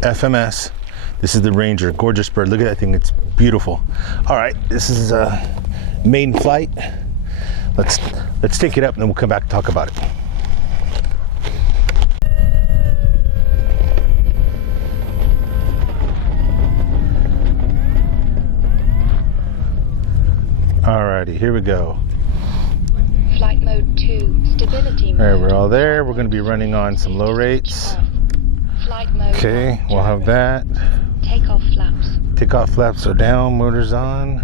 FMS. This is the Ranger, gorgeous bird. Look at that thing, it's beautiful. All right, this is a maiden flight. Let's take it up and then we'll come back and talk about it. Alrighty, here we go. Flight mode 2, stability mode. Alright, we're all there. We're going to be running on some low rates. Flight mode. Okay, we'll have that. Takeoff flaps. Takeoff flaps are down, motors on.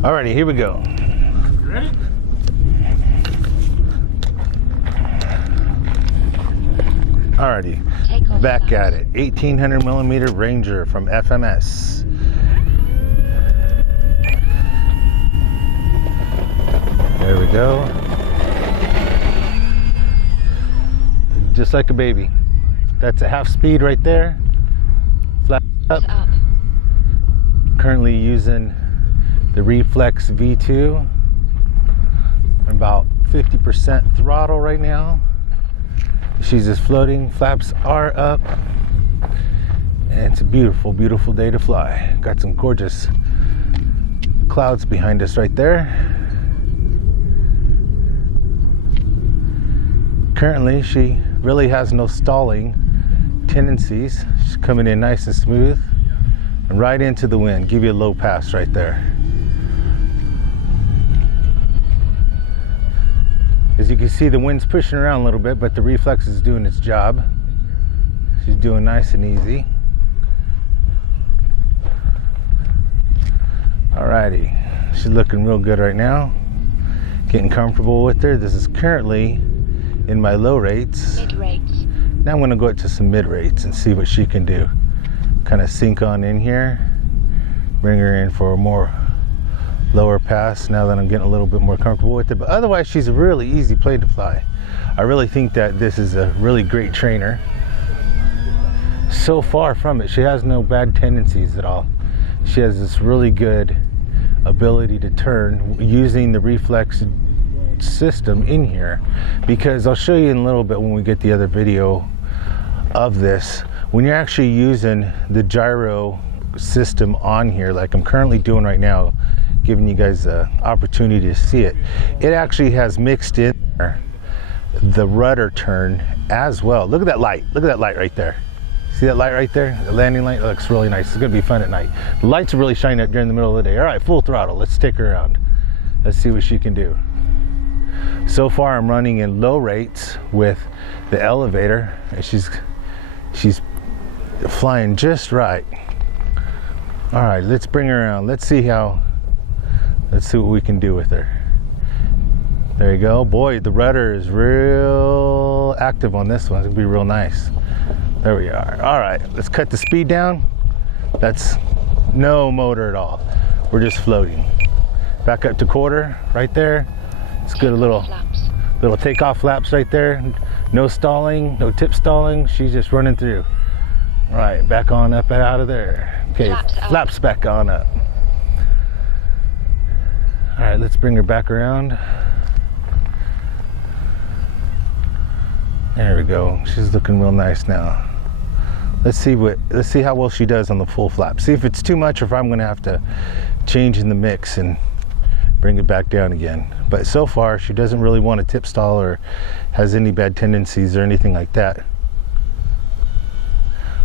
Alrighty, here we go. Ready? Alrighty, Takeoff back flaps. at it. 1800 millimeter Ranger from FMS. There we go. Just like a baby. That's a half speed right there. Flat up. Up. Currently using the Reflex V2. About 50% throttle right now. She's just floating. Flaps are up. And it's a beautiful, beautiful day to fly. Got some gorgeous clouds behind us right there. Currently, she really has no stalling tendencies. She's coming in nice and smooth and right into the wind. Give you a low pass right there. As you can see, the wind's pushing around a little bit, but the Reflex is doing its job. She's doing nice and easy. Alrighty, she's looking real good right now. Getting comfortable with her. This is currently in my low rates. Mid rates. Now I'm going to go to some mid rates and see what she can do. Kind of sink on in here, bring her in for a more lower pass now that I'm getting a little bit more comfortable with it. But otherwise, she's a really easy plane to fly. I really think that this is a really great trainer. So far from it, she has no bad tendencies at all. She has this really good ability to turn using the Reflex system in here, because I'll show you in a little bit when we get the other video of this. When you're actually using the gyro system on here, like I'm currently doing right now, giving you guys the opportunity to see it, it actually has mixed in there the rudder turn as well. Look at that light. Look at that light right there. See that light right there? The landing light looks really nice. It's gonna be fun at night. The lights are really shining up during the middle of the day. All right, full throttle. Let's take her around. Let's see what she can do. So far, I'm running in low rates with the elevator, and she's flying just right. All right, let's bring her around. Let's see what we can do with her. There you go. Boy, the rudder is real active on this one. It's gonna be real nice. There we are. All right, let's cut the speed down. That's no motor at all. We're just floating. Back up to quarter right there. Let's get a little takeoff flaps right there. No stalling, no tip stalling. She's just running through. All right, back on up and out of there. Okay, flaps back on up. All right, let's bring her back around. There we go. She's looking real nice now. Let's see how well she does on the full flap. See if it's too much or if I'm gonna have to change in the mix and bring it back down again. But so far, she doesn't really want to tip stall or has any bad tendencies or anything like that.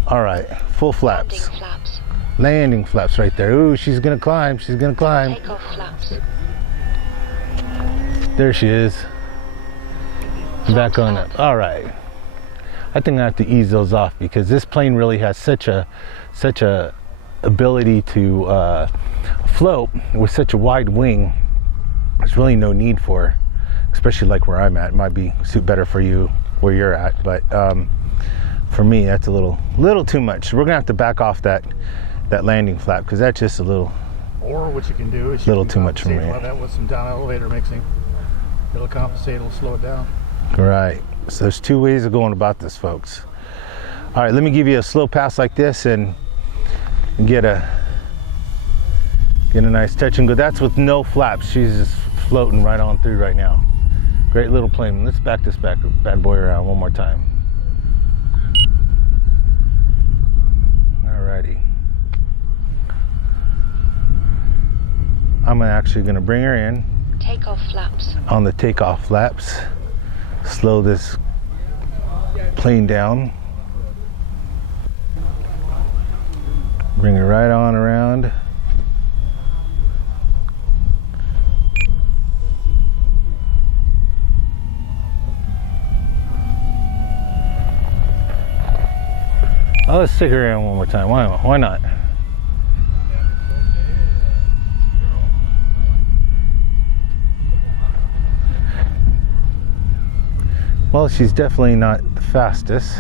All right, full flaps. Landing flaps. Landing flaps right there. Ooh, she's gonna climb. She's gonna climb. Takeoff flaps. There she is. Back on up. All right. I think I have to ease those off because this plane really has such a ability to float with such a wide wing. There's really no need for, especially like where I'm at. It might suit better for you where you're at, but for me, that's a little too much. We're gonna have to back off that landing flap because that's just a little. Or what you can do is little too much for me. That with some down elevator mixing, it'll compensate. It'll slow it down. Right. So there's two ways of going about this, folks. All right, let me give you a slow pass like this and get a nice touch and go. That's with no flaps. She's just floating right on through right now. Great little plane. Let's back this bad boy around one more time. Alrighty. I'm actually gonna bring her in Takeoff flaps. on the takeoff flaps. Slow this plane down. Bring her right on around. Oh, let's stick her in one more time. Why not? Well, she's definitely not the fastest,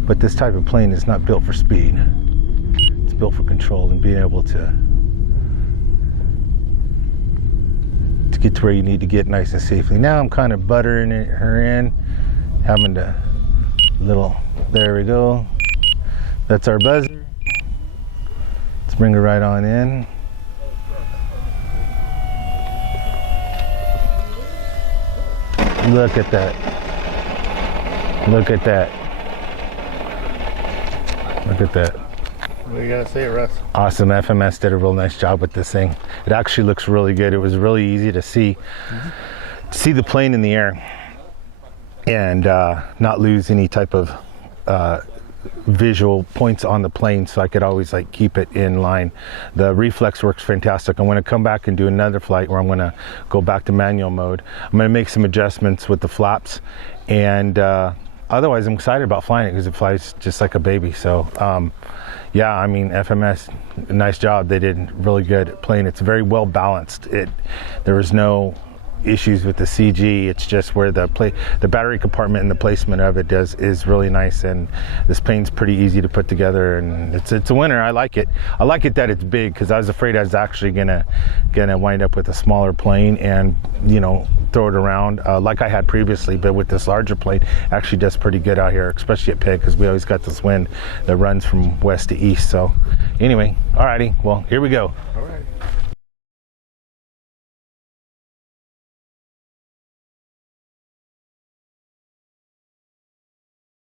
but this type of plane is not built for speed. It's built for control and being able to get to where you need to get nice and safely. Now I'm kind of buttering her in, having to there we go. That's our buzzer. Let's bring her right on in. Look at that. Look at that. Look at that. What do you gotta say, Russ? Awesome. FMS did a real nice job with this thing. It actually looks really good. It was really easy to see the plane in the air and not lose any type of visual points on the plane, so I could always like keep it in line. The reflex works fantastic. I'm going to come back and do another flight where I'm going to go back to manual mode. I'm going to make some adjustments with the flaps, and otherwise I'm excited about flying it because it flies just like a baby. So yeah, I mean, FMS, nice job. They did really good at playing. It's very well balanced. There was no issues with the CG. It's just where the battery compartment and the placement of it is really nice, and this plane's pretty easy to put together, and it's a winner. I like it. I like it that it's big, because I was afraid I was actually gonna wind up with a smaller plane and, you know, throw it around like I had previously. But with this larger plane, it actually does pretty good out here, especially at Peg, because we always got this wind that runs from west to east. So anyway, alrighty, well, here we go. All right.